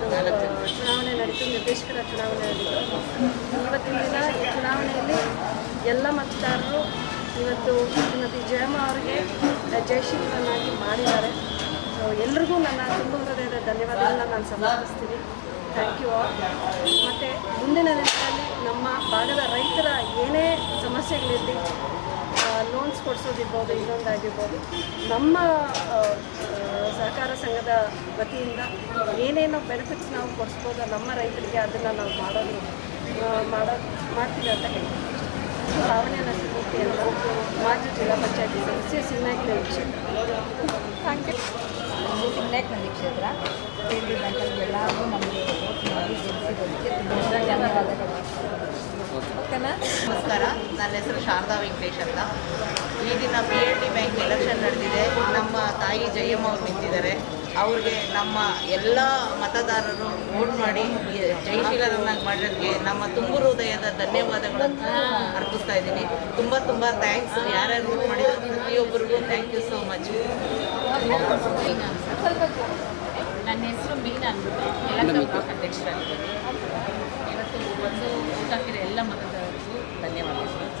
ಒಂದು ಚುನಾವಣೆ ನಡೀತು, ನಿರ್ದೇಶಕರ ಚುನಾವಣೆ ನಡೀತು. ಇವತ್ತಿನ ದಿನ ಈ ಚುನಾವಣೆಯಲ್ಲಿ ಎಲ್ಲ ಮತದಾರರು ಇವತ್ತು ಶ್ರೀಮತಿ ಜಯಮ್ಮ ಅವರಿಗೆ ಜಯಶೀಲರನ್ನಾಗಿ ಮಾಡಿದ್ದಾರೆ. ಸೊ ಎಲ್ರಿಗೂ ನನ್ನ ತುಂಬ ಹೃದಯದ ಧನ್ಯವಾದಗಳನ್ನ ನಾನು ಸಮರ್ಪಿಸ್ತೀನಿ. Thank you all. ಮತ್ತು ಮುಂದಿನ ದಿನಗಳಲ್ಲಿ ನಮ್ಮ ಭಾಗದ ರೈತರ ಏನೇ ಸಮಸ್ಯೆಗಳಿರಲಿ, ಲೋನ್ಸ್ ಕೊಡಿಸೋದಿರ್ಬೋದು, ಇನ್ನೊಂದಾಗಿರ್ಬೋದು, ನಮ್ಮ ಸಹಕಾರ ಸಂಘದ ವತಿಯಿಂದ ಏನೇನೋ ಬೆನಿಫಿಟ್ಸ್ ನಾವು ಕೊಡಿಸ್ಬೋದು ನಮ್ಮ ರೈತರಿಗೆ, ಅದನ್ನು ನಾವು ಮಾಡ್ತೀವಿ ಅಂತ ಹೇಳ್ತೀವಿ. ಭಾವನೆ ನರಸಿಂಹಮೂರ್ತಿ ಅಂತ ಮಾಜಿ ಜಿಲ್ಲಾ ಪಂಚಾಯತಿ ಸದಸ್ಯ, ಸಿಂಗ್ನಾಯ್ಕ ನಂದಿ ಕ್ಷೇತ್ರ. Thank you. ಸಿಂಗ್ನಾಯ್ಕ ನಂದಿ ಕ್ಷೇತ್ರ PLD ಬ್ಯಾಂಕಲ್ಲಿ ಎಲ್ಲರಿಗೂ ನಮಗೆ ವೋಟ್ ಮಾಡಿ ಗೆಲ್ಲಿಸಿರೋದಕ್ಕೆ ತುಂಬ ಧನ್ಯವಾದಗಳು. ಓಕೆನಾ? ನಮಸ್ಕಾರ, ನನ್ನ ಹೆಸರು ಶಾರದಾ ವೆಂಕಟೇಶ್ ಅಂತ. ಈ ದಿನ PLD ಬ್ಯಾಂಕ್ ಎಲೆಕ್ಷನ್ ನಡೆದಿದೆ. ನಮ್ಮ ತಾಯಿ ಜಯಮ್ಮ ಅವರು ನಿಂತಿದ್ದಾರೆ. ಅವ್ರಿಗೆ ನಮ್ಮ ಎಲ್ಲ ಮತದಾರರು ವೋಟ್ ಮಾಡಿ ಜಯಶೀಲರನ್ನಾಗಿ ಮಾಡೋದಕ್ಕೆ ನಮ್ಮ ತುಂಬ ಹೃದಯದ ಧನ್ಯವಾದಗಳನ್ನು ಅರ್ಪಿಸ್ತಾ ಇದ್ದೀನಿ. ತುಂಬ ತುಂಬ ಥ್ಯಾಂಕ್ಸ್. ಯಾರ್ಯಾರು ವೋಟ್ ಮಾಡಿದ್ರು ಪ್ರತಿಯೊಬ್ಬರಿಗೂ ಥ್ಯಾಂಕ್ ಯು ಸೋ ಮಚ್. ನನ್ನ ಹೆಸರು ಮೀನಾ ಅಂದ್ಬಿಟ್ಟು ಎಲೆಕ್ಟ್ರಲ್ ಬ್ಲಾಕ್ ಅಧ್ಯಕ್ಷರಾಗಿದ್ದೀನಿ. ಇವತ್ತು ಒಂದು ವೋಟ್ ಹಾಕಿರೋ ಎಲ್ಲ ಮತದಾರರಿಗೂ ಧನ್ಯವಾದಗಳು.